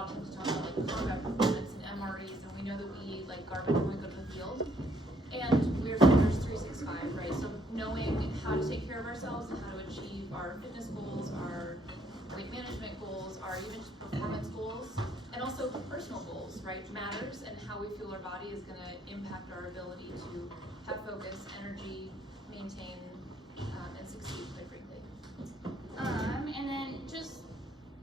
lot of times we talk about like combat performance and MREs, and we know that we eat like garbage when we go to the field. And we're Soldiers 365, right? So knowing how to take care of ourselves and how to achieve our fitness goals, our weight management goals, our even just performance goals, and also personal goals, right, matters, and how we feel our body is going to impact our ability to have focus, energy, maintain, and succeed, quite frankly. And then just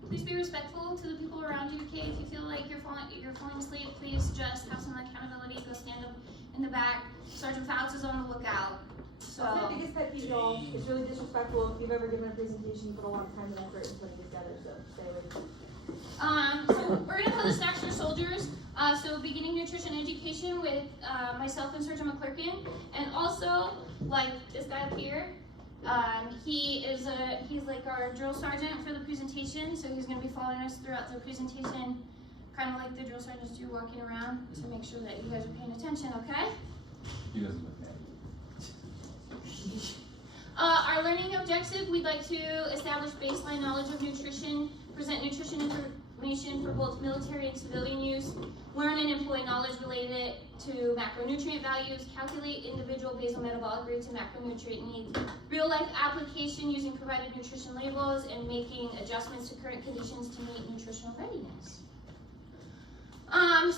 please be respectful to the people around you. Okay, if you feel like you're falling asleep, please just have some accountability. Go stand up in the back. Sergeant Fouts is on the lookout. So That's my biggest pet peeve, y'all. It's really disrespectful. If you've ever given a presentation, you put a lot of time and effort into putting it together, so stay away. So we're gonna call the Snacks for Soldiers. So beginning nutrition education with myself and Sergeant McClurkin, and also like this guy up here. He's like our drill sergeant for the presentation, so he's gonna be following us throughout the presentation, kind of like the drill sergeants do, walking around to make sure that you guys are paying attention. Okay? He doesn't look at Our learning objective, we'd like to establish baseline knowledge of nutrition, present nutrition information for both military and civilian use, learn and employ knowledge related to macronutrient values, calculate individual basal metabolic rates and macronutrient needs, real life application using provided nutrition labels, and making adjustments to current conditions to meet nutritional readiness.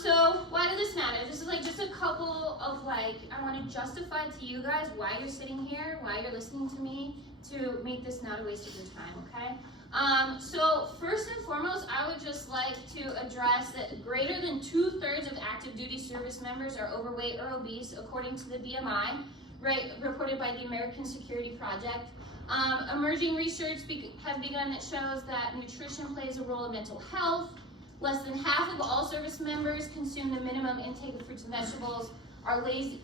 So why does this matter? This is like just a couple of I want to justify to you guys why you're sitting here, why you're listening to me, to make this not a waste of your time, okay? So first and foremost, I would just like to address that greater than 2/3 of active duty service members are overweight or obese, according to the BMI, right, reported by the American Security Project. Emerging research has begun that shows that nutrition plays a role in mental health. Less than half of all service members consume the minimum intake of fruits and vegetables, are lazy,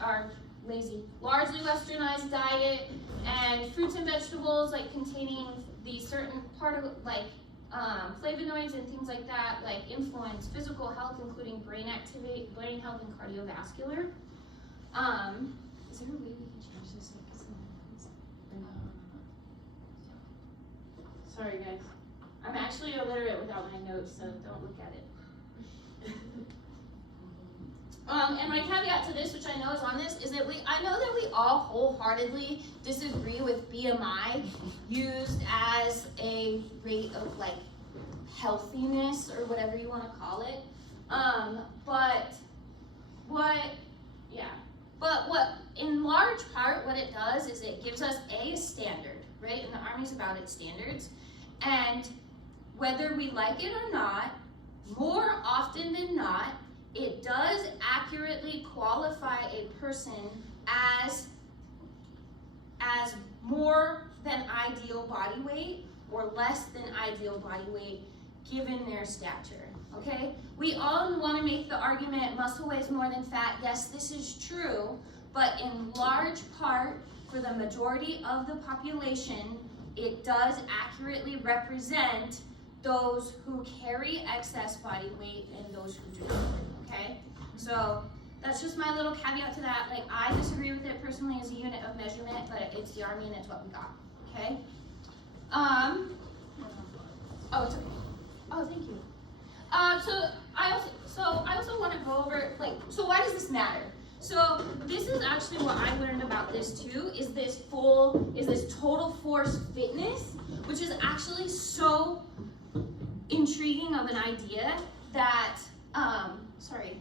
largely westernized diet, and fruits and vegetables containing these certain flavonoids and things like that, influence physical health, including brain activity, brain health, and cardiovascular. Is there a way we can change this? Sorry, guys. I'm actually illiterate without my notes, so don't look at it. And my caveat to this, which I know is on this, is that I know that we all wholeheartedly disagree with BMI used as a rate of healthiness or whatever you want to call it. But what in large part what it does is it gives us a standard, right? And the Army's about its standards, and whether we like it or not, more often than not, it does accurately qualify a person as more than ideal body weight or less than ideal body weight given their stature, okay? We all want to make the argument muscle weighs more than fat. Yes, this is true, but in large part, for the majority of the population, it does accurately represent those who carry excess body weight and those who do not, okay? So that's just my little caveat to that. I disagree with it personally as a unit of measurement, but it's the Army and it's what we got, okay? Oh, it's okay. Oh, thank you. So I also want to go over, so why does this matter? So this is actually what I learned about this too, is this total force fitness, which is actually so intriguing of an idea that, sorry,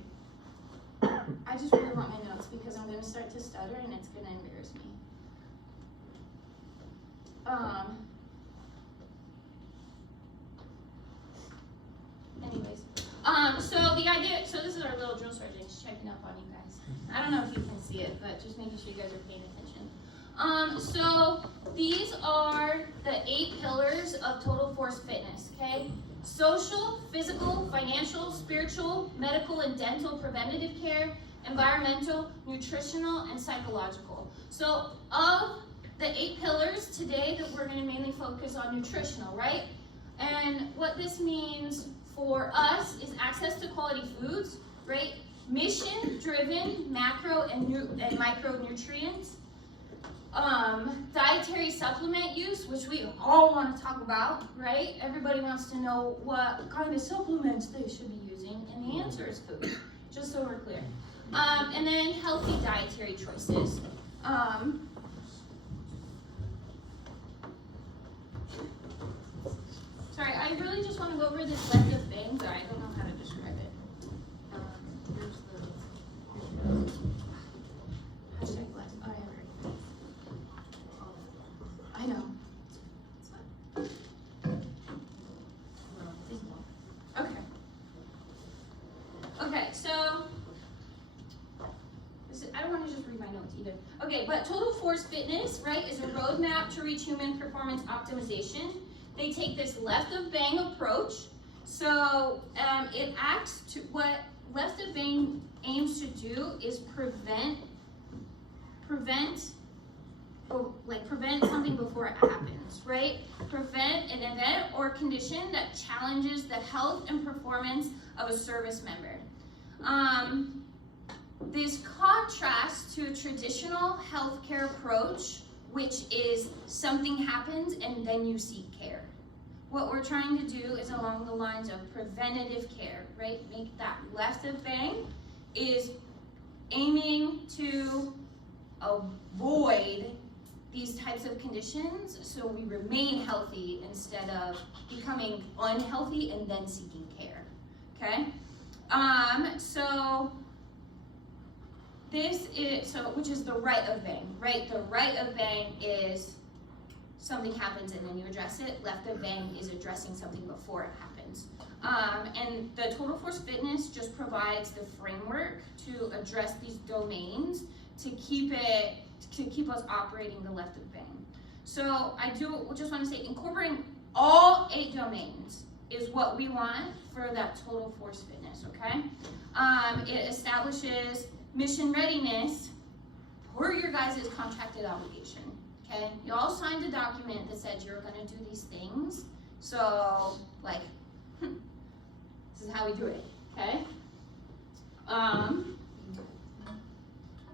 I just really want my notes because I'm going to start to stutter and it's going to embarrass me. So the idea, so this is our little drill sergeant just checking up on you guys. I don't know if you can see it, but just making sure you guys are paying attention. So these are the 8 pillars of total force fitness, okay? Social, physical, financial, spiritual, medical and dental, preventative care, environmental, nutritional, and psychological. So of the 8 pillars today that we're going to mainly focus on nutritional, right? And what this means for us is access to quality foods, right? Mission-driven macro and micronutrients. Dietary supplement use, which we all want to talk about, right? Everybody wants to know what kind of supplements they should be using, and the answer is food, just so we're clear. And then healthy dietary choices. Sorry, I really just want to go over this left of bang, but I don't know how to describe it. Here's the. Hashtag left. Oh, I have it right. I know. It's fine. Okay. Okay, so I don't want to just read my notes either. Okay, but Total Force Fitness, right, is a roadmap to reach human performance optimization. They take this left of bang approach. So it acts to what left of bang aims to do is prevent something before it happens, right? Prevent an event or condition that challenges the health and performance of a service member. This contrasts to a traditional healthcare approach, which is something happens and then you seek care. What we're trying to do is along the lines of preventative care, right? Make that left of bang is aiming to avoid these types of conditions so we remain healthy instead of becoming unhealthy and then seeking care, okay? So this is, which is the right of bang, right? The right of bang is something happens and then you address it. Left of bang is addressing something before it happens. And the Total Force Fitness just provides the framework to address these domains to keep us operating the left of bang. So I just want to say incorporating all 8 domains is what we want for that Total Force Fitness, okay? It establishes mission readiness per your guys' contracted obligation, okay? You all signed a document that said you're gonna do these things, so like, this is how we do it, okay?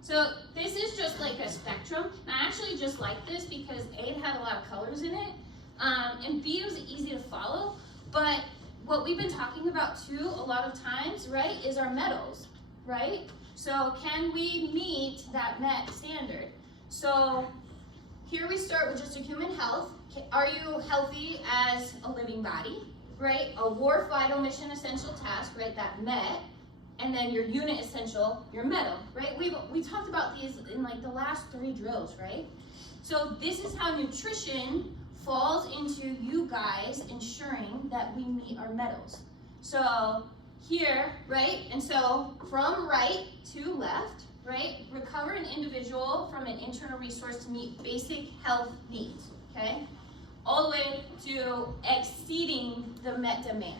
So this is just like a spectrum. And I actually just like this because A, it had a lot of colors in it, and B, it was easy to follow. But what we've been talking about too a lot of times, right, is our metals, right? So can we meet that MET standard? So here we start with just a human health. Are you healthy as a living body, right? A war vital mission essential task, right, that MET. And then your unit essential, your metal, right? We talked about these in like the last 3 drills, right? So this is how nutrition falls into you guys ensuring that we meet our metals. So here, right? And so from right to left, right? Recover an individual from an internal resource to meet basic health needs, okay? All the way to exceeding the MET demand.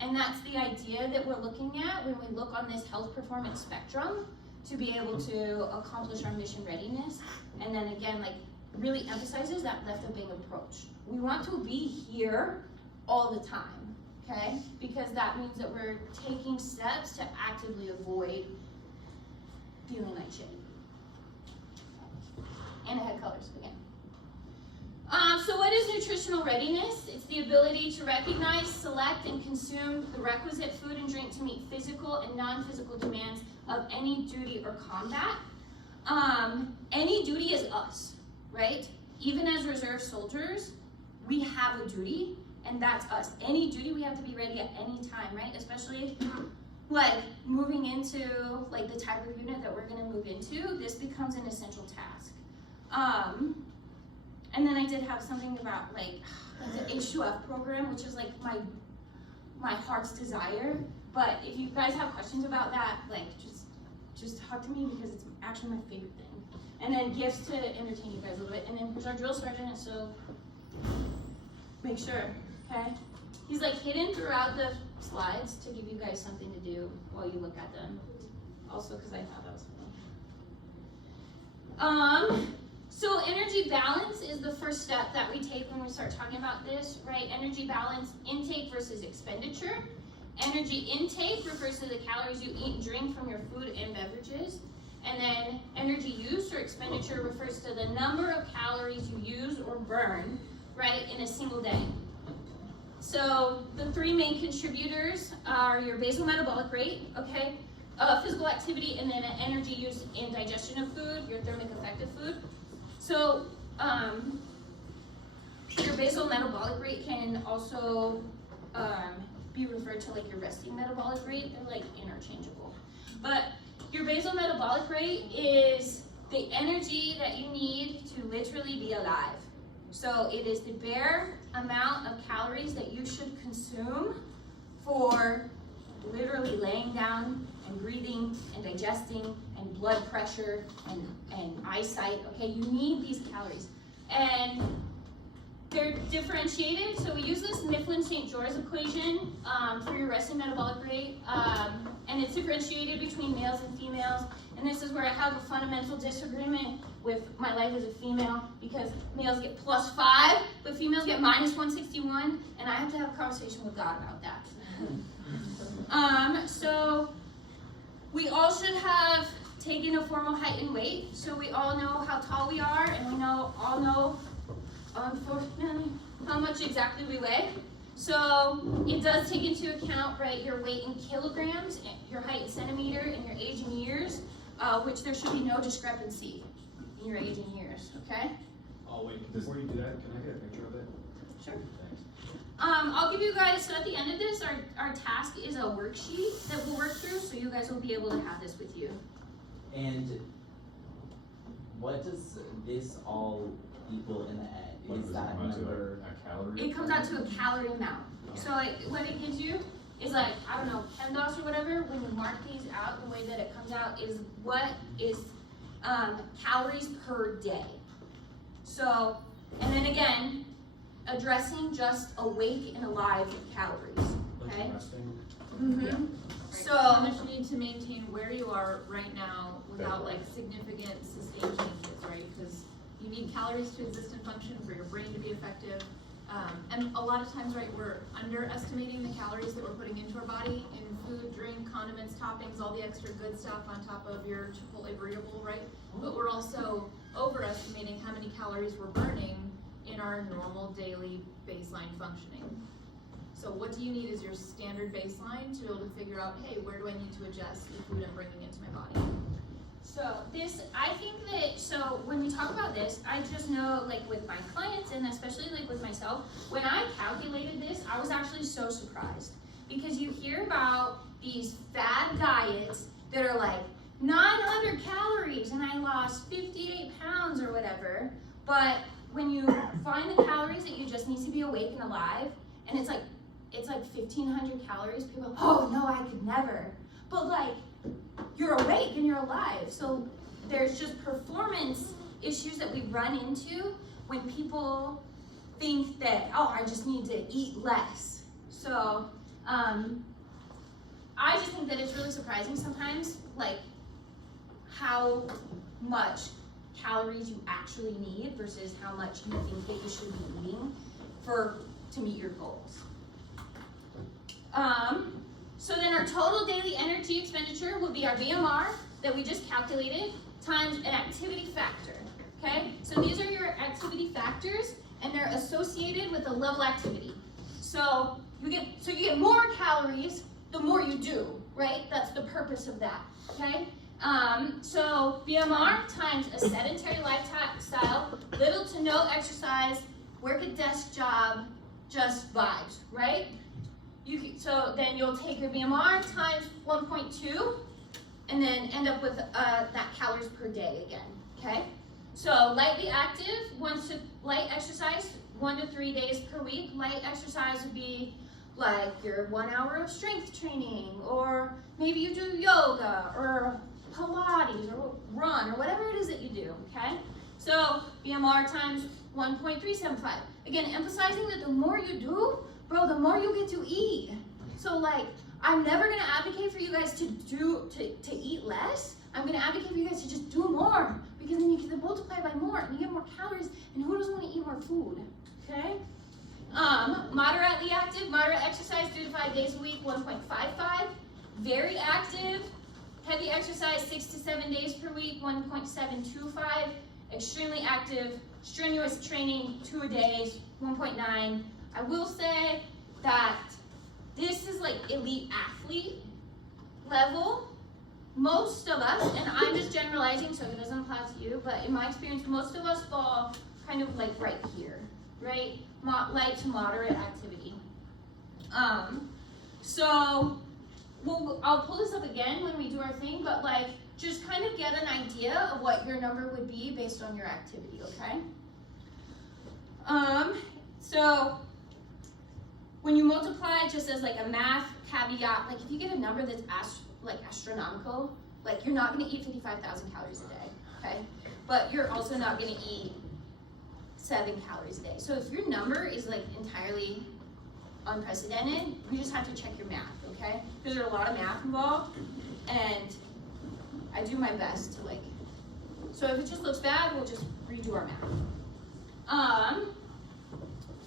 And that's the idea that we're looking at when we look on this health performance spectrum to be able to accomplish our mission readiness. And then again, like really emphasizes that left of bang approach. We want to be here all the time, okay? Because that means that we're taking steps to actively avoid feeling like shit. And it had colors again. So what is nutritional readiness? It's the ability to recognize, select, and consume the requisite food and drink to meet physical and non-physical demands of any duty or combat. Any duty is us, right? Even as reserve soldiers, we have a duty, and that's us. Any duty, we have to be ready at any time, right? Especially like moving into like the type of unit that we're gonna move into, this becomes an essential task. And then I did have something about like the H2F program, which is like my heart's desire. But if you guys have questions about that, like just talk to me because it's actually my favorite thing. And then gifts to entertain you guys a little bit. And then here's our drill sergeant, so make sure, okay? He's like hidden throughout the slides to give you guys something to do while you look at them. Also because I thought that was funny. So energy balance is the first step that we take when we start talking about this, right? Energy balance, intake versus expenditure. Energy intake refers to the calories you eat and drink from your food and beverages. And then energy use or expenditure refers to the number of calories you use or burn, right, in a single day. So the three main contributors are your basal metabolic rate, okay, physical activity, and then energy use in digestion of food, your thermic effect of food. So your basal metabolic rate can also be referred to like your resting metabolic rate. They're like interchangeable. But your basal metabolic rate is the energy that you need to literally be alive. So it is the bare amount of calories that you should consume for literally laying down and breathing and digesting and blood pressure and eyesight. Okay, you need these calories. And they're differentiated, so we use this Mifflin-St. George equation for your resting metabolic rate, and it's differentiated between males and females. And this is where I have a fundamental disagreement with my life as a female, because males get +5, but females get -161, and I have to have a conversation with God about that. So we all should have taken a formal height and weight, so we all know how tall we are, and we all know unfortunately how much exactly we weigh. So it does take into account, right, your weight in kilograms, your height in centimeter, and your age in years, which there should be no discrepancy in your age in years, okay? Oh wait, before you do that, can I get a picture of it? Sure. Thanks. I'll give you guys, so at the end of this, our task is a worksheet that we'll work through, so you guys will be able to have this with you. And what does this all equal in the end? What Is does it that come out to, number? a calorie? It comes out to a calorie amount. So like what it gives you is like, I don't know, PEMDAS or whatever, when you mark these out, the way that it comes out is what is calories per day. So, and then again, addressing just awake and alive calories, okay? Resting. Mm-hmm. So how much you need to maintain where you are right now without like significant sustained changes, right? Because you need calories to exist and function for your brain to be effective. And a lot of times, right, we're underestimating the calories that we're putting into our body in food, drink, condiments, toppings, all the extra good stuff on top of your Chipotle burrito, right? But we're also overestimating how many calories we're burning in our normal daily baseline functioning. So what do you need as your standard baseline to be able to figure out, hey, where do I need to adjust the food I'm bringing into my body? So this, I think that, so when we talk about this, I just know like with my clients and especially like with myself, when I calculated this, I was actually so surprised. Because you hear about these fad diets that are like 900 calories and I lost 58 pounds or whatever. But when you find the calories that you just need to be awake and alive, and it's like 1,500 calories, people are, oh no, I could never. But like, you're awake and you're alive. So there's just performance issues that we run into when people think that, oh, I just need to eat less. So I just think that it's really surprising sometimes, like how much calories you actually need versus how much you think that you should be eating to meet your goals. So then our total daily energy expenditure would be our BMR that we just calculated times an activity factor, okay? So these are your activity factors and they're associated with a level activity. So you get more calories the more you do, right? That's the purpose of that, okay? So BMR times a sedentary lifestyle, little to no exercise, work a desk job, just vibes, right? So then you'll take your BMR times 1.2 and then end up with that calories per day again, okay? So lightly active, light exercise, 1 to 3 days per week. Light exercise would be like your 1 hour of strength training, or maybe you do yoga or Pilates or run or whatever it is that you do, okay? So BMR times 1.375. Again, emphasizing that the more you do, bro, the more you get to eat. So like, I'm never gonna advocate for you guys to eat less. I'm gonna advocate for you guys to just do more, because then you can multiply by more and you get more calories, and who doesn't want to eat more food, okay? Moderately active, moderate exercise, 3 to 5 days a week, 1.55. Very active, heavy exercise 6 to 7 days per week, 1.725. Extremely active, strenuous training, 2 a days, 1.9. I will say that this is like elite athlete level. Most of us, and I'm just generalizing so it doesn't apply to you, but in my experience, most of us fall kind of like right here, right? Light to moderate activity. So I'll pull this up again when we do our thing, but like just kind of get an idea of what your number would be based on your activity, okay? So when you multiply, just as like a math caveat, like if you get a number that's astronomical, like you're not gonna eat 55,000 calories a day, okay? But you're also not gonna eat 7 calories a day. So if your number is like entirely unprecedented, you just have to check your math, okay? Because there's a lot of math involved, and I do my best to like, so if it just looks bad, we'll just redo our math.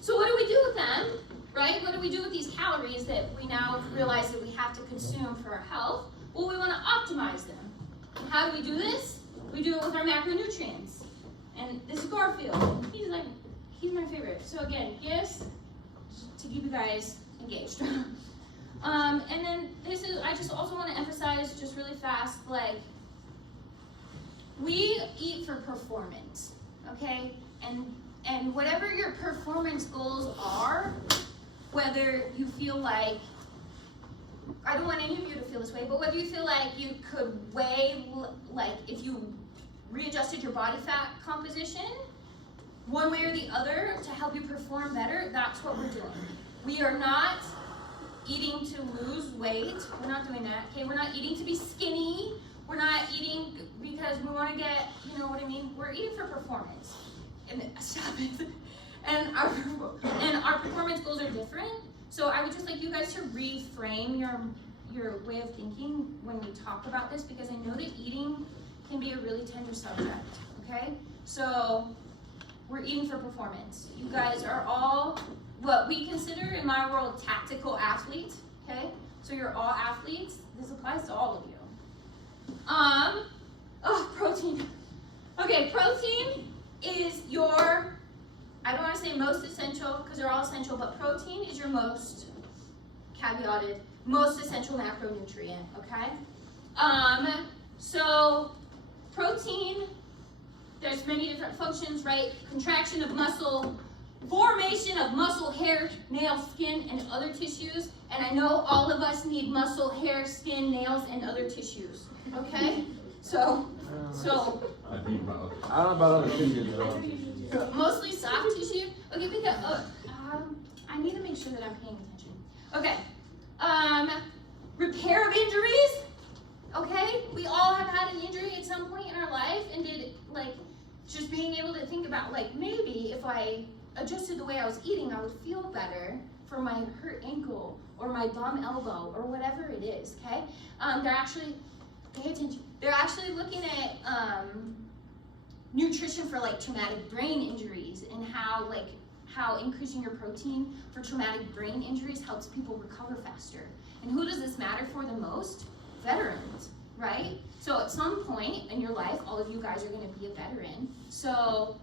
So what do we do with them, right? What do we do with these calories that we now realize that we have to consume for our health? Well, we want to optimize them. And how do we do this? We do it with our macronutrients. And this is Garfield. He's my favorite. So again, gifts to keep you guys engaged. And then this is, I just also want to emphasize just really fast, like, we eat for performance, okay? And whatever your performance goals are, whether you feel like, I don't want any of you to feel this way, but whether you feel like you could weigh, like if you readjusted your body fat composition, one way or the other to help you perform better, that's what we're doing. We are not eating to lose weight. We're not doing that, okay? We're not eating to be skinny. We're not eating because we want to get, you know what I mean? We're eating for performance. And stop it. And our performance goals are different. So I would just like you guys to reframe your way of thinking when we talk about this, because I know that eating can be a really tender subject, okay? So we're eating for performance. You guys are all what we consider in my world tactical athletes, okay? So you're all athletes. This applies to all of you. Protein. Okay, protein is your, I don't want to say most essential because they're all essential, but protein is your most caveated, most essential macronutrient, okay? So protein, there's many different functions, right? Contraction of muscle, formation of muscle, hair, nail, skin, and other tissues. And I know all of us need muscle, hair, skin, nails, and other tissues, okay? So I think about. I don't know about other tissues though. mostly soft tissue. Okay, because I need to make sure that I'm paying attention. Okay, repair of injuries. Okay, we all have had an injury at some point in our life, and just being able to think about maybe if I adjusted the way I was eating, I would feel better for my hurt ankle or my bum elbow or whatever it is. Okay, they're actually, pay attention. They're actually looking at nutrition for traumatic brain injuries and how increasing your protein for traumatic brain injuries helps people recover faster. And who does this matter for the most? Veterans, right? So at some point in your life, all of you guys are going to be a veteran. So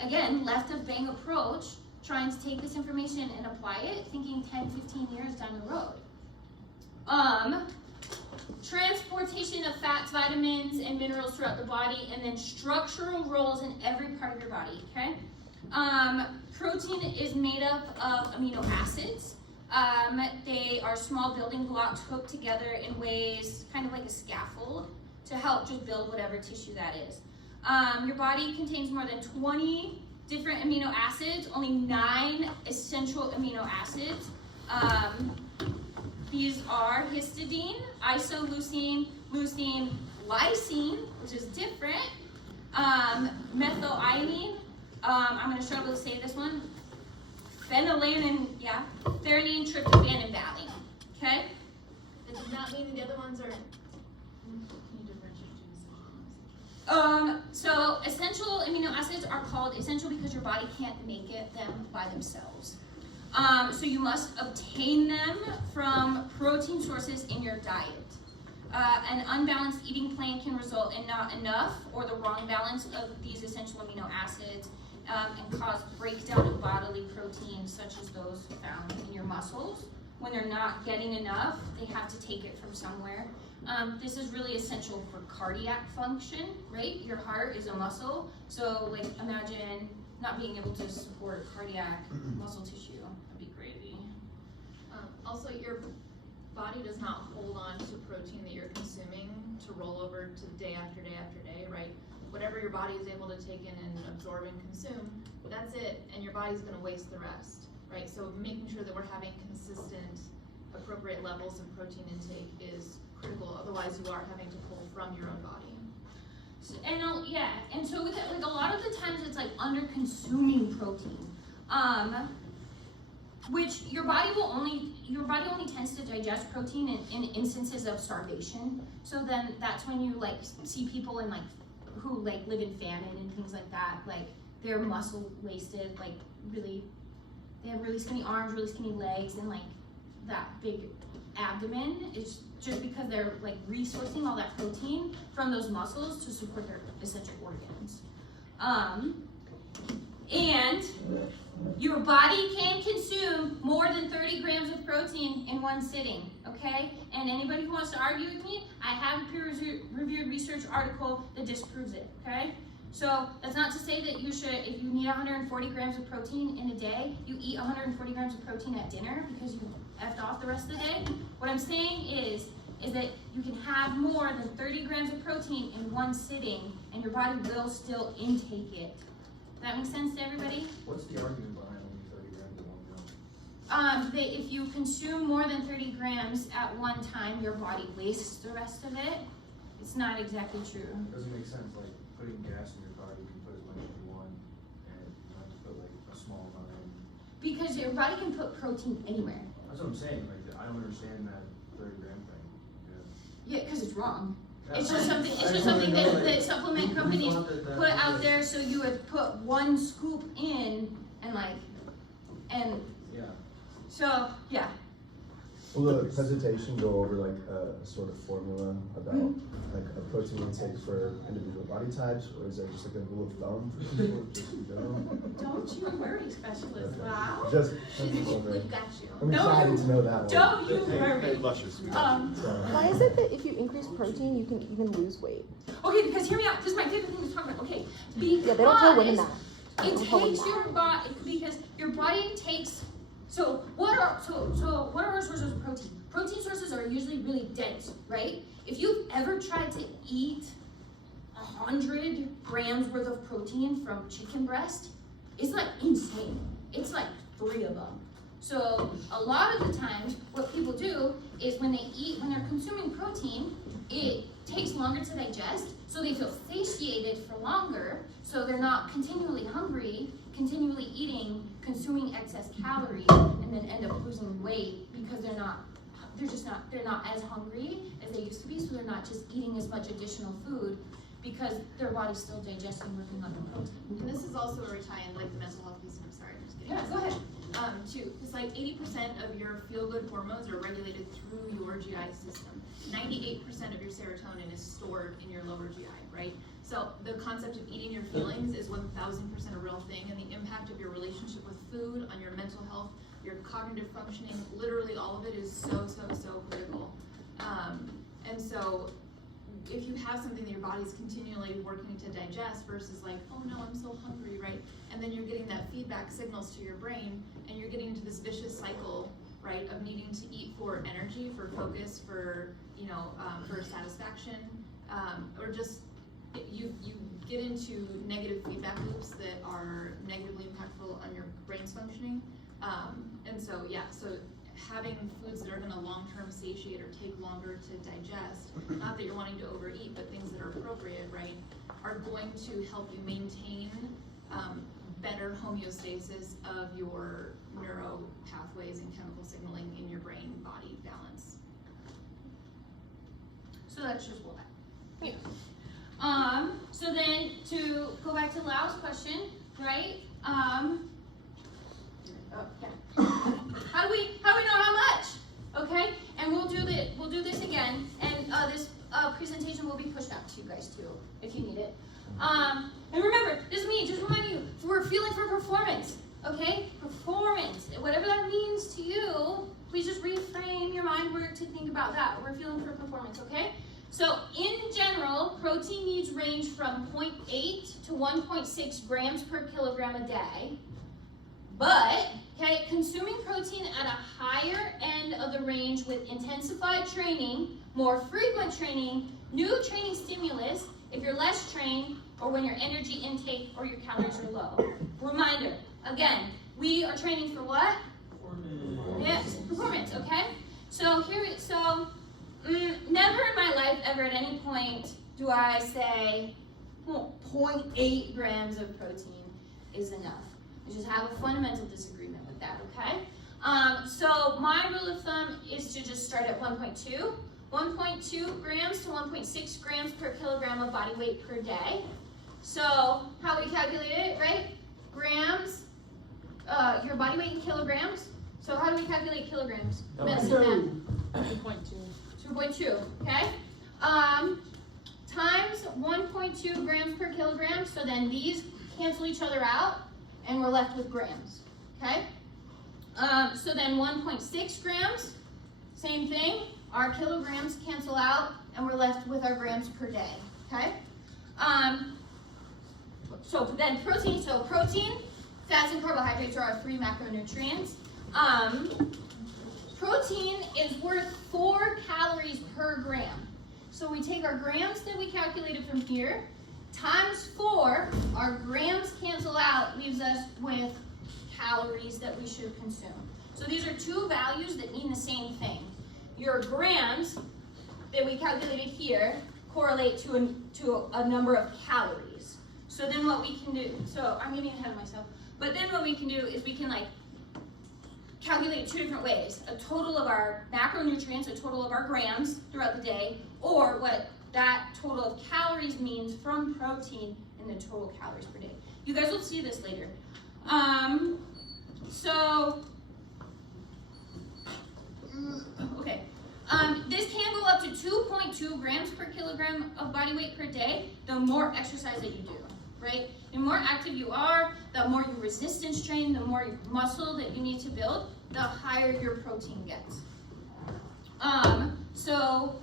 again, left of bang approach, trying to take this information and apply it, thinking 10, 15 years down the road. Transportation of fats, vitamins, and minerals throughout the body, and then structural roles in every part of your body, okay? Protein is made up of amino acids. They are small building blocks hooked together in ways, kind of like a scaffold, to help just build whatever tissue that is. Your body contains more than 20 different amino acids, only 9 essential amino acids. These are histidine, isoleucine, leucine, lysine, which is different, methylamine, I'm going to struggle to say this one, phenylalanine, threonine, tryptophan, and valine, okay? That does not mean the other ones are, can you differentiate between So essential amino acids are called essential because your body can't make them by themselves. So you must obtain them from protein sources in your diet. An unbalanced eating plan can result in not enough or the wrong balance of these essential amino acids and cause breakdown of bodily proteins such as those found in your muscles. When they're not getting enough, they have to take it from somewhere. This is really essential for cardiac function, right? Your heart is a muscle, so like imagine not being able to support cardiac muscle tissue. That'd be crazy. Also, your body does not hold on to protein that you're consuming to roll over to day after day after day, right? Whatever your body is able to take in and absorb and consume, that's it, and your body's gonna waste the rest, right? So making sure that we're having consistent, appropriate levels of protein intake is critical, otherwise you are having to pull from your own body. And so with it, like a lot of the times it's like under consuming protein, which your body only tends to digest protein in instances of starvation. So then that's when you like see people in like who like live in famine and things like that, like they're muscle wasted, like really, they have really skinny arms, really skinny legs, and like that big abdomen. It's just because they're like resourcing all that protein from those muscles to support their essential organs. And your body can consume more than 30 grams of protein in one sitting, okay? And anybody who wants to argue with me, I have a peer-reviewed research article that disproves it, okay? So that's not to say that you should, if you need 140 grams of protein in a day, you eat 140 grams of protein at dinner because you effed off the rest of the day. What I'm saying is that you can have more than 30 grams of protein in one sitting and your body will still intake it. That makes sense to everybody? What's the argument behind only 30 grams of 1 meal? If you consume more than 30 grams at one time, your body wastes the rest of it. It's not exactly true. It doesn't make sense, like putting gas in your car, you can put as much as you want, and you don't have to put like a small amount in. Because your body can put protein anywhere. That's what I'm saying, like, I don't understand that 30 gram thing. Yeah, because it's wrong. Yeah. It's just something that supplement companies put out there so you would put one scoop in and Yeah. so yeah. Will the presentation go over like a sort of formula about like a protein intake for individual body types, or is there just like a rule of thumb for people just in general? Don't you worry, specialist. Okay. Wow. Just We've got you. I'm excited to know that one. Don't you worry. So, Why is it that if you increase protein, you can even lose weight? Okay, because hear me out. This is my favorite thing to talk about. Okay, because Yeah, they don't tell women that. They it don't tell women takes that. your body, because your body takes. So what are our sources of protein? Protein sources are usually really dense, right? If you've ever tried to eat 100 grams worth of protein from chicken breast, it's like insane. It's like 3 of them. So a lot of the times, what people do is when they're consuming protein, it takes longer to digest, so they feel satiated for longer, so they're not continually hungry, continually eating, consuming excess calories, and then end up losing weight because they're not as hungry as they used to be, so they're not just eating as much additional food because their body's still digesting, working on the protein. And this is also where we tie in like the mental health piece, and I'm sorry, I'm just kidding. Yeah, go ahead. Too, because like 80% of your feel-good hormones are regulated through your GI system. 98% of your serotonin is stored in your lower GI, right? So the concept of eating your feelings is 1000% a real thing, and the impact of your relationship with food on your mental health, your cognitive functioning, literally all of it is so critical. And so if you have something that your body's continually working to digest versus like, oh no, I'm so hungry, right? And then you're getting that feedback signals to your brain, and you're getting into this vicious cycle, right, of needing to eat for energy, for focus, for, for satisfaction, or just, you get into negative feedback loops that are negatively impactful on your brain's functioning. And so, yeah, so having foods that are gonna long-term satiate or take longer to digest, not that you're wanting to overeat, but things that are appropriate, right, are going to help you maintain better homeostasis of your neuro pathways and chemical signaling in your brain-body balance. So that's just what. Yeah. So then to go back to Lau's question, right? Yeah. How do we know how much? Okay, and we'll do this again. And this to you guys too, if you need it. And remember, this is me, just remind you, we're feeling for performance, okay? Performance, whatever that means to you, please just reframe your mind work to think about that. We're feeling for performance, okay? So in general, protein needs range from 0.8 to 1.6 grams per kilogram a day. But, okay, consuming protein at a higher end of the range with intensified training, more frequent training, new training stimulus, if you're less trained, or when your energy intake or your calories are low. Reminder, again, we are training for what? Performance. Yes, performance, okay? So never in my life ever at any point do I say 0.8 grams of protein is enough. I just have a fundamental disagreement with that, okay? So my rule of thumb is to just start at 1.2. 1.2 grams to 1.6 grams per kilogram of body weight per day. So how we calculate it, right? Grams, your body weight in kilograms. So how do we calculate kilograms? 2.2, okay? Times 1.2 grams per kilogram, so then these cancel each other out, and we're left with grams, okay? So then 1.6 grams, same thing, our kilograms cancel out, and we're left with our grams per day, okay? So then protein, fats, and carbohydrates are our 3 macronutrients. Protein is worth 4 calories per gram. So we take our grams that we calculated from here, times 4, our grams cancel out, leaves us with calories that we should consume. So these are 2 values that mean the same thing. Your grams that we calculated here correlate to a number of calories. So then what we can do, so I'm getting ahead of myself, but then what we can do is we can calculate 2 different ways. A total of our macronutrients, a total of our grams throughout the day, or what that total of calories means from protein in the total calories per day. You guys will see this later. This can go up to 2.2 grams per kilogram of body weight per day, the more exercise that you do, right? The more active you are, the more you resistance train, the more muscle that you need to build, the higher your protein gets. So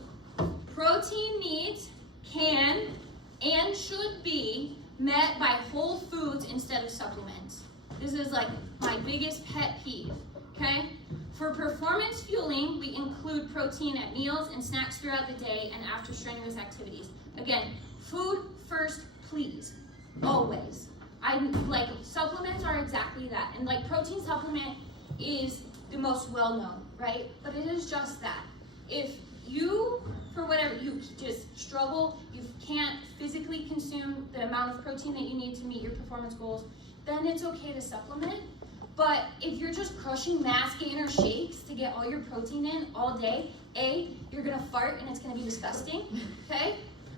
protein needs can and should be met by whole foods instead of supplements. This is my biggest pet peeve, okay? For performance fueling, we include protein at meals and snacks throughout the day and after strenuous activities. Again, food first, please, always. Supplements are exactly that, and protein supplement is the most well-known, right? But it is just that. If you, for whatever, you just struggle, you can't physically consume the amount of protein that you need to meet your performance goals, then it's okay to supplement. But if you're just crushing mass gainer shakes to get all your protein in all day, you're gonna fart and it's gonna be disgusting, okay?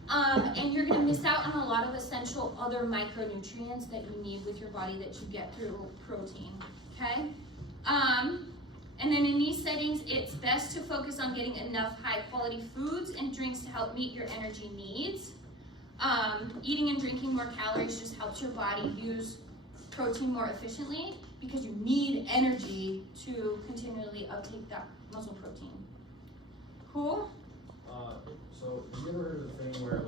And you're gonna miss out on a lot of essential other micronutrients that you need with your body that you get through protein, okay? And then in these settings, it's best to focus on getting enough high quality foods and drinks to help meet your energy needs. Eating and drinking more calories just helps your body use protein more efficiently because you need energy to continually uptake that muscle protein. Cool? So have you ever heard of the thing where you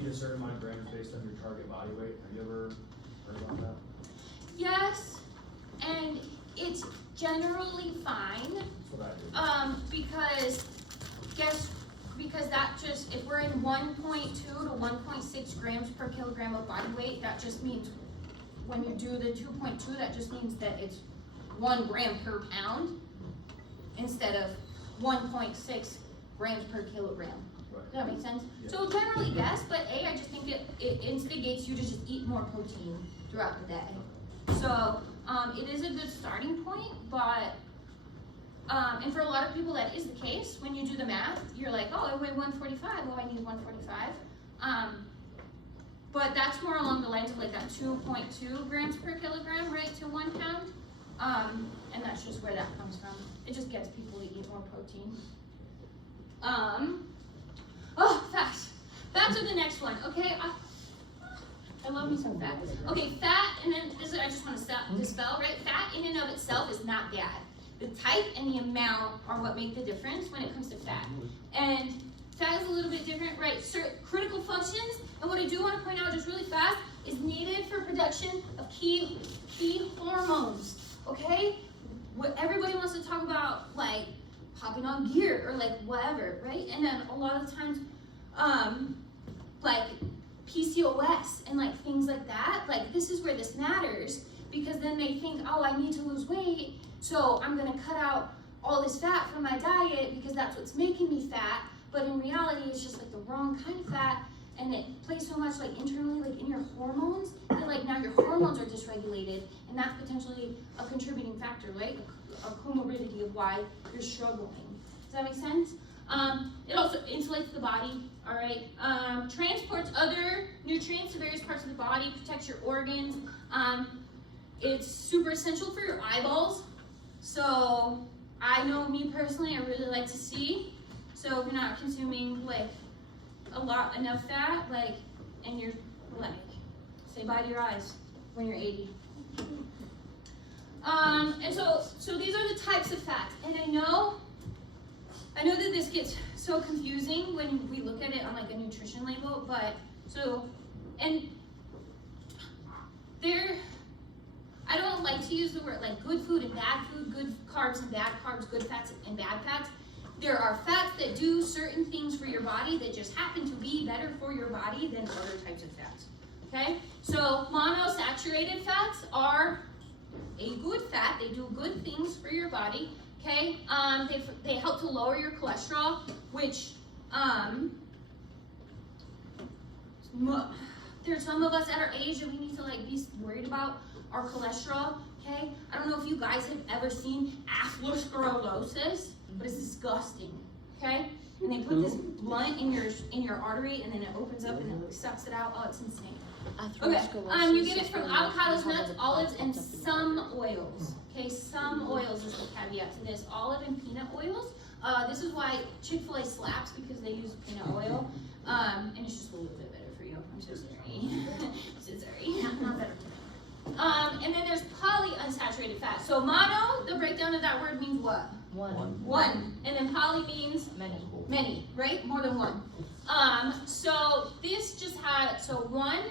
eat a certain amount of grams based on your target body weight? Have you ever heard about that? Yes, and it's generally fine. That's what I do. Because that just, if we're in 1.2 to 1.6 grams per kilogram of body weight, that just means when you do the 2.2, that just means that it's 1 gram per pound instead of 1.6 grams per kilogram. Right. Does that make sense? Yeah. So generally yes, but I just think it instigates you to just eat more protein throughout the day. So it is a good starting point, but and for a lot of people that is the case. When you do the math, you're like, oh, I weigh 145, oh, I need 145. But that's more along the lines of that 2.2 grams per kilogram, right, to 1 pound. And that's just where that comes from. It just gets people to eat more protein. Oh, fat. Back to the next one, okay? I love me some fat. Okay, fat, and then this is, I just want to dispel, right? Fat in and of itself is not bad. The type and the amount are what make the difference when it comes to fat. And fat is a little bit different, right? Certain critical functions, and what I do want to point out just really fast, is needed for production of key hormones, okay? What everybody wants to talk about, like popping on gear or like whatever, right? And then a lot of the times, like PCOS and like things like that, like this is where this matters, because then they think, oh, I need to lose weight, so I'm gonna cut out all this fat from my diet because that's what's making me fat. But in reality, it's just like the wrong kind of fat, and it plays so much like internally, like in your hormones, that like now your hormones are dysregulated, and that's potentially a contributing factor, right? A comorbidity of why you're struggling. Does that make sense? It also insulates the body, all right? Transports other nutrients to various parts of the body, protects your organs. It's super essential for your eyeballs. So I know me personally, I really like to see. So if you're not consuming like enough fat, like, and you're like, say bye to your eyes when you're 80. And so these are the types of fats. And I know that this gets so confusing when we look at it on like a nutrition label, but I don't like to use the word like good food and bad food, good carbs and bad carbs, good fats and bad fats. There are fats that do certain things for your body that just happen to be better for your body than other types of fats, okay? So monosaturated fats are a good fat. They do good things for your body, okay? They help to lower your cholesterol, which there's some of us at our age that we need to like be worried about our cholesterol, okay? I don't know if you guys have ever seen atherosclerosis, but it's disgusting, okay? And they put this blunt in your artery, and then it opens up and it like, sucks it out. Oh, it's insane. Okay, you get it from avocados, nuts, olives, and some oils. Okay, some oils is the caveat to this. Olive and peanut oils. This is why Chick-fil-A slaps, because they use peanut oil, and it's just a little bit better for you. I'm so sorry. I'm so sorry. Not better. And then there's polyunsaturated fat. So mono, the breakdown of that word means what? One. And then poly means many, right? More than one. So this just had, one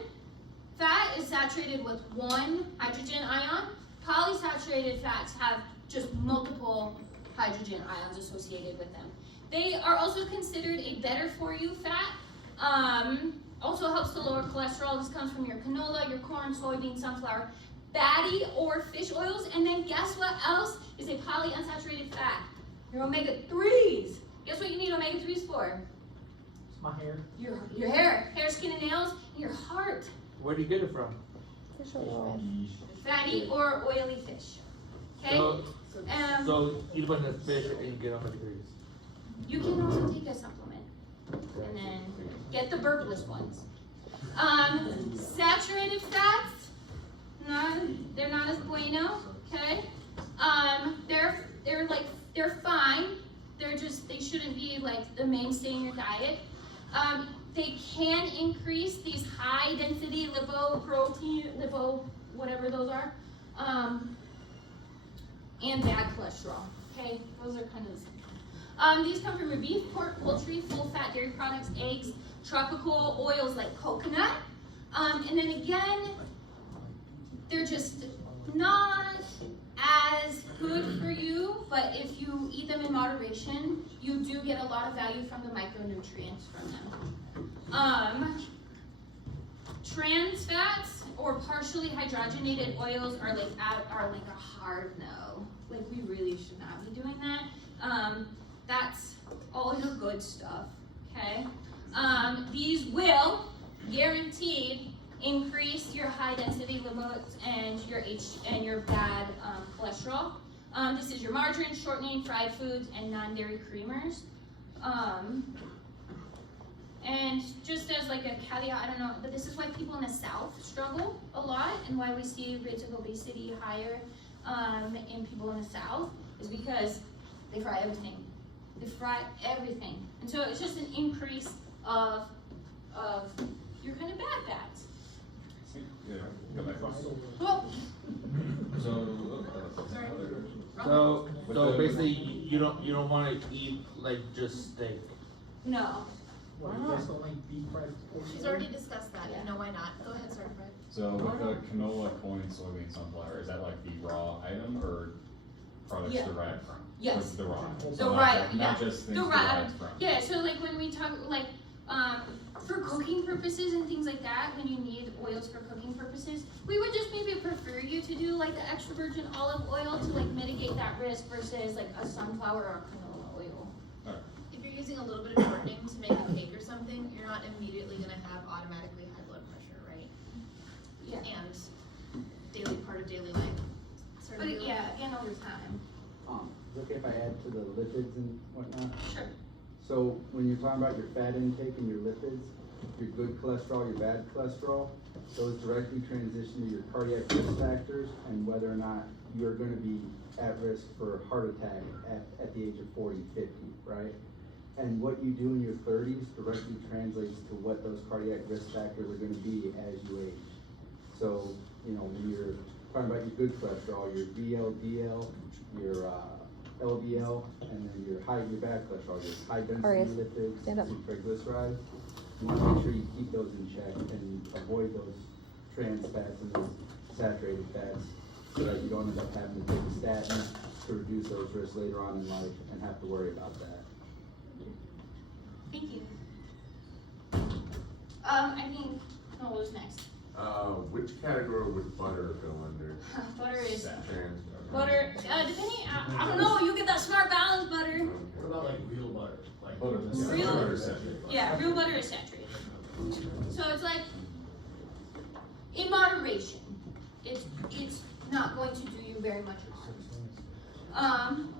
fat is saturated with one hydrogen ion. Polysaturated fats have just multiple hydrogen ions associated with them. They are also considered a better for you fat. Also helps to lower cholesterol. This comes from your canola, your corn, soybean, sunflower, fatty or fish oils. And then guess what else is a polyunsaturated fat? Your omega-3s. Guess what you need omega-3s for? My hair. Your hair, skin, and nails, and your heart. Where do you get it from? Fish oil. Fatty or oily fish. Okay? So eat a bunch of fish and you get omega-3s. You can also take a supplement. And then get the burpless ones. Saturated fats, they're not as bueno, okay? They're fine. They shouldn't be like the mainstay in your diet. They can increase these high density lipo, whatever those are, and bad cholesterol, okay? Those are kind of the same. These come from your beef, pork, poultry, full fat dairy products, eggs, tropical oils like coconut. And then again, they're just not as good for you, but if you eat them in moderation, you do get a lot of value from the micronutrients from them. Trans fats or partially hydrogenated oils are like a hard no. Like we really should not be doing that. That's all your good stuff, okay? These will, guaranteed, increase your high density lipids and your bad cholesterol. This is your margarine, shortening, fried foods, and non-dairy creamers. And just as like a caveat, I don't know, but this is why people in the South struggle a lot, and why we see rates of obesity higher in people in the South, is because they fry everything. They fry everything. And so it's just an increase of your kind of bad fats. Yeah, go back. Well, So basically, you don't wanna eat like just steak. no. Why not? Like deep fried pork. She's already discussed that, and no, why not? Go ahead, sorry, Fred. So with the canola, corn, soybean, sunflower, is that like the raw item or products Yeah. derived from? Yes. What's the raw? item? The So raw- not yeah. just things The raw- derived from. Yeah, so like when we talk, like, for cooking purposes and things like that, when you need oils for cooking purposes, we would just maybe prefer you to do like the extra virgin olive oil to like mitigate that risk versus like a sunflower or canola oil. If you're using a little bit of shortening to make a cake or something, you're not immediately gonna have automatically high blood pressure, right? Yeah. And daily, part of daily life. Sort of But daily yeah, again, over time. Is it okay if I add to the lipids and whatnot? Sure. So when you're talking about your fat intake and your lipids, your good cholesterol, your bad cholesterol, those directly transition to your cardiac risk factors and whether or not you're gonna be at risk for heart attack at the age of 40, 50, right? And what you do in your 30s directly translates to what those cardiac risk factors are gonna be as you age. So, you know, when you're talking about your good cholesterol, your VLDL, your LDL, and then your bad cholesterol, your high density Arias, lipids, stand up. and triglycerides. You wanna make sure you keep those in check and avoid those trans fats and those saturated fats so that you don't end up having to take a statin to reduce those risks later on in life and have to worry about that. Thank you. I think, no, what was next? Which category would butter go under? Butter is, Trans. butter, depending, I don't know, you get that smart balance butter. What about like real butter? Like Real- Butter saturated. Yeah, real butter is saturated. So it's like, in moderation, it's not going to do you very much harm.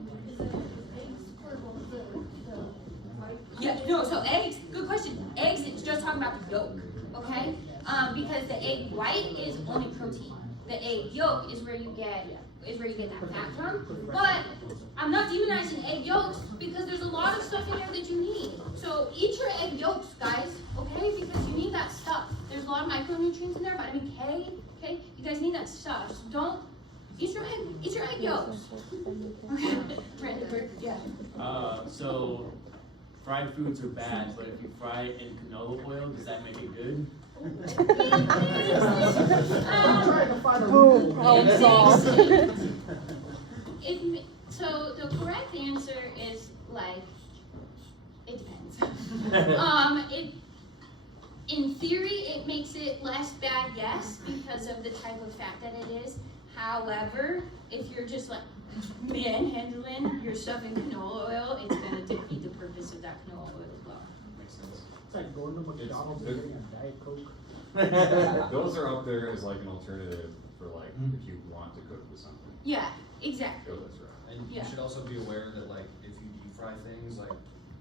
Yeah, no, so eggs, good question. Eggs, it's just talking about the yolk, okay? Because the egg white is only protein. The egg yolk is where you get that fat from. But I'm not demonizing egg yolks because there's a lot of stuff in there that you need. So eat your egg yolks, guys, okay? Because you need that stuff. There's a lot of micronutrients in there, vitamin K, okay? You guys need that stuff. So don't eat your egg yolks. Okay. Brandon, yeah. So fried foods are bad, but if you fry it in canola oil, does that make it good? Boom, problem solved. So the correct answer is like, it depends. In theory, it makes it less bad, yes, because of the type of fat that it is. However, if you're just like manhandling your stuff in canola oil, it's gonna defeat the purpose of that canola oil as well. Makes sense. It's like going to McDonald's and getting a Diet Coke. Those are up there as like an alternative for like if you want to cook with something. Yeah, exactly. Go this route. And Yeah. you should also be aware that like if you deep fry things, like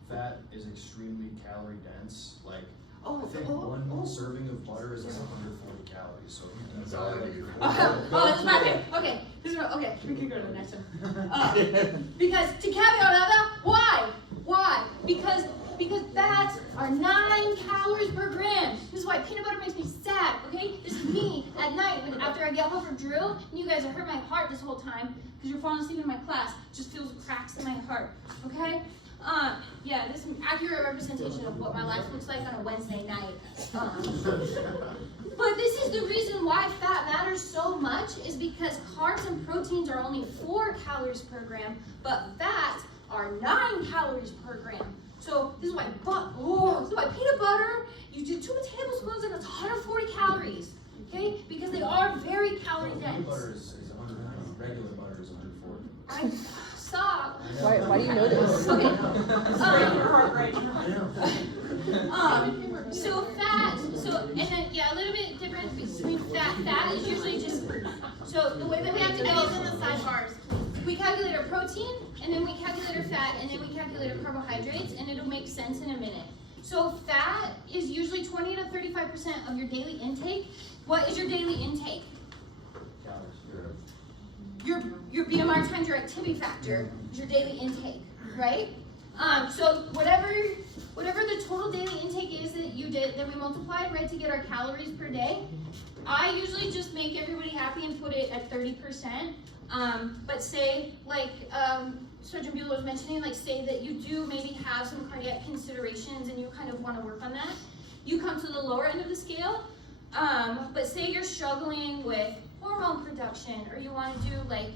fat is extremely calorie dense. Like I think one serving of butter is like 140 calories. So if you deep fry like Oh, this is my favorite. Okay, okay, we can go to the next one. Because to caveat that, why? Because fats are 9 calories per gram. This is why peanut butter makes me sad, okay? This is me at night after I get home from drill, and you guys have hurt my heart this whole time because you're falling asleep in my class. It just feels cracks in my heart, okay? Yeah, this is an accurate representation of what my life looks like on a Wednesday night. But this is the reason why fat matters so much is because carbs and proteins are only 4 calories per gram, but fats are 9 calories per gram. So this is why peanut butter, you do 2 tablespoons and it's 140 calories, okay? Because they are very calorie peanut dense. butter is 100. Regular butter is 140. Stop. Why do you know this? Okay. Yeah. So fat, and then, yeah, a little bit different between fat is usually just, so the way that we have to go in the sidebars. we calculate our protein, and then we calculate our fat, and then we calculate our carbohydrates, and it'll make sense in a minute. So fat is usually 20 to 35% of your daily intake. What is your daily intake? Your BMR times your activity factor is your daily intake, right? So whatever the total daily intake is that you did, that we multiplied, right, to get our calories per day. I usually just make everybody happy and put it at 30%. But say, like, Sergeant Bueller was mentioning, like, say that you do maybe have some cardiac considerations and you kind of want to work on that. You come to the lower end of the scale. But say you're struggling with hormone production, or you want to do like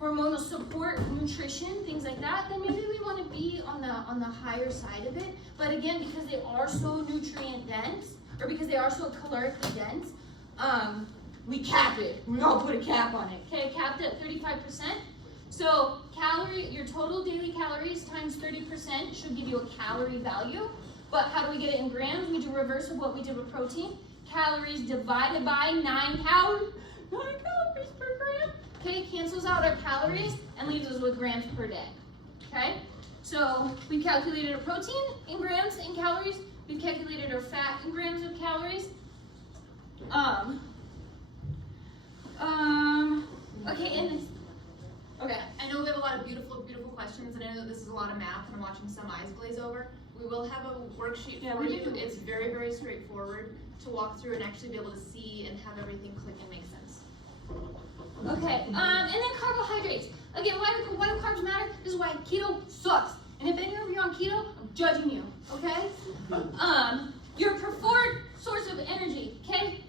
hormonal support, nutrition, things like that, then maybe we want to be on the higher side of it. But again, because they are so nutrient dense, or because they are so calorically dense, we cap it. We all put a cap on it. Okay, capped at 35%. So your total daily calories times 30% should give you a calorie value. But how do we get it in grams? We do reverse of what we did with protein. Calories divided by 9 calories per gram. Okay, cancels out our calories and leaves us with grams per day. Okay, so we calculated our protein in grams and calories. We've calculated our fat in grams of calories. Okay, I know we have a lot of beautiful questions, and I know that this is a lot of math, and I'm watching some eyes glaze over. We will have a worksheet for you. It's very, very straightforward to walk through and actually be able to see and have everything click and make sense. Okay, and then carbohydrates. Again, why do carbs matter? This is why keto sucks. And if any of you are on keto, I'm judging you, okay? Your preferred source of energy, okay?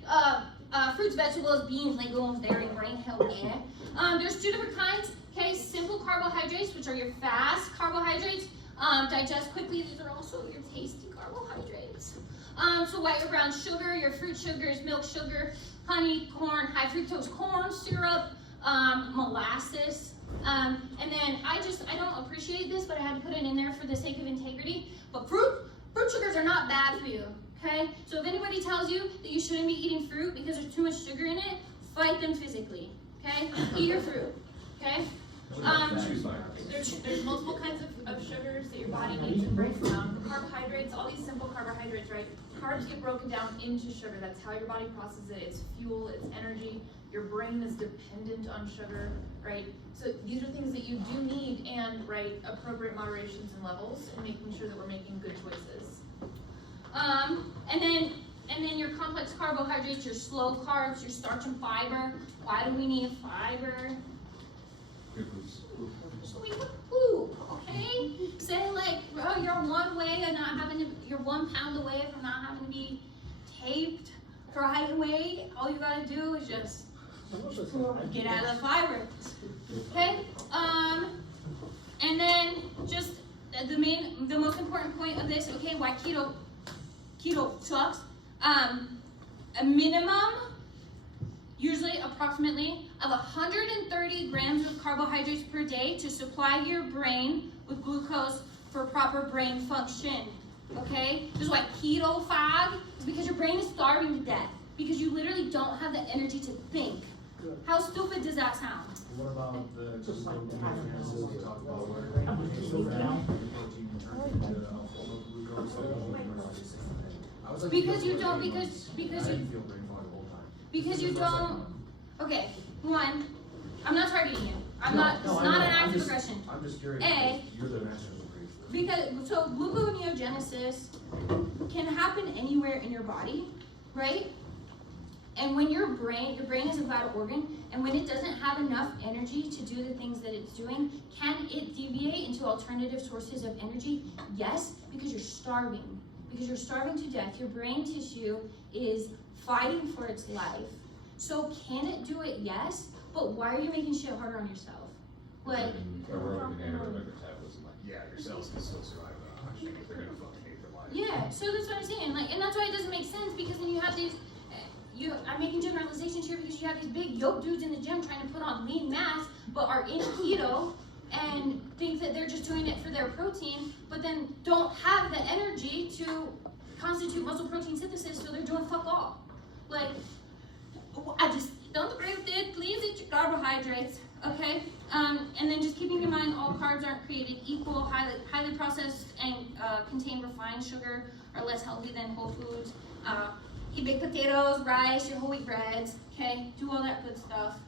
Fruits, vegetables, beans, legumes, dairy, grain, hell yeah. There's two different kinds, okay? Simple carbohydrates, which are your fast carbohydrates. Digest quickly. These are also your tasty carbohydrates. So white or brown sugar, your fruit sugars, milk sugar, honey, corn, high fructose corn syrup, molasses. And then I don't appreciate this, but I had to put it in there for the sake of integrity. But fruit sugars are not bad for you, okay? So if anybody tells you that you shouldn't be eating fruit because there's too much sugar in it, fight them physically, okay? Eat your fruit, okay? There's multiple kinds of sugars that your body needs and breaks down. Carbohydrates, all these simple carbohydrates, right? Carbs get broken down into sugar. That's how your body processes it. It's fuel, it's energy. Your brain is dependent on sugar, right? So these are things that you do need, and right, appropriate moderations and levels, and making sure that we're making good choices. And then your complex carbohydrates, your slow carbs, your starch and fiber. Why do we need fiber? So we put poop, okay? Say like, oh, you're 1 way and you're 1 pound away from not having to be taped for height and weight. All you gotta do is just get out of the fiber, okay? And then just the most important point of this, okay? Why keto sucks? A minimum, usually approximately, of 130 grams of carbohydrates per day to supply your brain with glucose for proper brain function, okay? This is why keto fog is because your brain is starving to death, because you literally don't have the energy to think. How stupid does that sound? What about the gluconeogenesis we talked about where protein turns into a form of glucose? Because you don't, okay, one, I'm not targeting you. It's not an active aggression. I'm just curious, you're the master of the Because, so gluconeogenesis can happen anywhere in your body, right? And when your brain is a vital organ, and when it doesn't have enough energy to do the things that it's doing, can it deviate into alternative sources of energy? Yes, because you're starving. Because you're starving to death. Your brain tissue is fighting for its life. So can it do it? Yes, but why are you making shit harder on yourself? Like, aerobic and anaerobic metabolism, like, yeah, your cells can still survive they're gonna fucking hate their life. yeah, so that's what I'm saying. Like, and that's why it doesn't make sense, because then you have these, I'm making generalizations here because you have these big yoked dudes in the gym trying to put on lean mass, but are in keto and think that they're just doing it for their protein, but then don't have the energy to constitute muscle protein synthesis, so they're doing fuck all. Like, I just don't agree with it. Please eat your carbohydrates, okay? And then just keeping in mind, all carbs aren't created equal. Highly processed and contain refined sugar are less healthy than whole foods. Eat baked potatoes, rice, your whole wheat breads, okay? Do all that good stuff.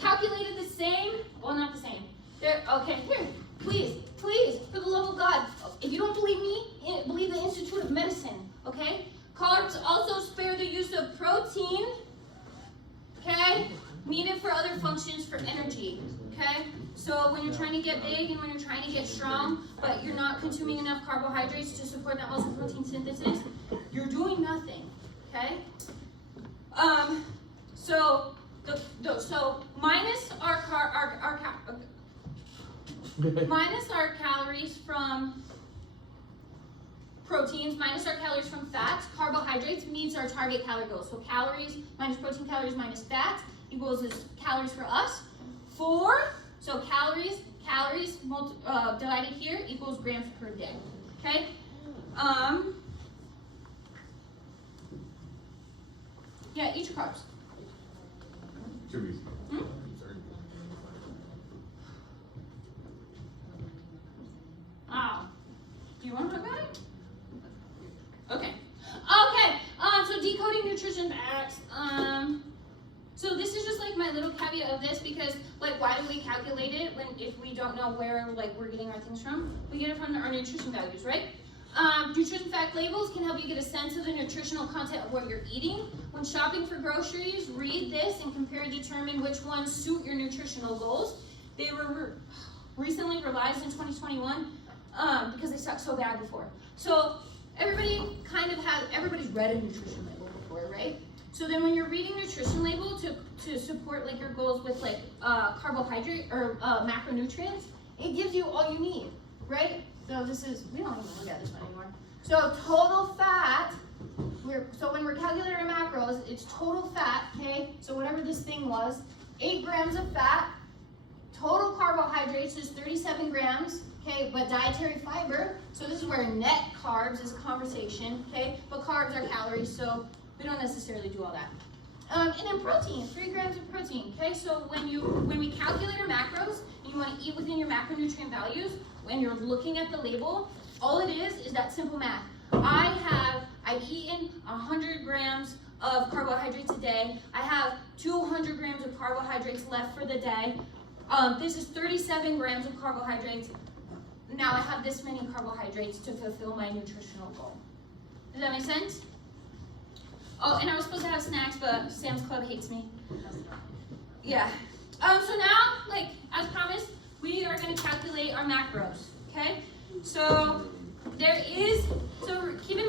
Calculated the same, well, not the same. Here, please, for the love of God, if you don't believe me, believe the Institute of Medicine, okay? Carbs also spare the use of protein, okay? Needed for other functions for energy, okay? So when you're trying to get big and when you're trying to get strong, but you're not consuming enough carbohydrates to support that muscle protein synthesis, you're doing nothing, okay? So minus minus our calories from proteins, minus our calories from fats, carbohydrates meets our target calorie goal. So calories minus protein calories minus fat equals is calories for us. So calories divided here equals grams per day. Okay? Yeah, eat your carbs. Too easy. Wow. Do you want to talk about it? Okay. So decoding nutrition facts. So this is just like my little caveat of this because like why do we calculate it if we don't know where like we're getting our things from? We get it from our nutrition values, right? Nutrition fact labels can help you get a sense of the nutritional content of what you're eating. When shopping for groceries, read this and compare and determine which ones suit your nutritional goals. They were recently revised in 2021 because they sucked so bad before. So everybody's read a nutrition label before, right? So then when you're reading nutrition label to support like your goals with like carbohydrate or macronutrients, it gives you all you need, right? So we don't even look at this one anymore. So total fat, when we're calculating our macros, it's total fat, okay? So whatever this thing was, 8 grams of fat, total carbohydrates is 37 grams, okay? But dietary fiber, so this is where net carbs is a conversation, okay? But carbs are calories, so we don't necessarily do all that. And then protein, 3 grams of protein, okay? So when we calculate our macros, and you want to eat within your macronutrient values, when you're looking at the label, all it is that simple math. I've eaten 100 grams of carbohydrates a day. I have 200 grams of carbohydrates left for the day. This is 37 grams of carbohydrates. Now I have this many carbohydrates to fulfill my nutritional goal. Does that make sense? Oh, and I was supposed to have snacks, but Sam's Club hates me. Yeah. So now, like, as promised, we are going to calculate our macros, okay? So keep in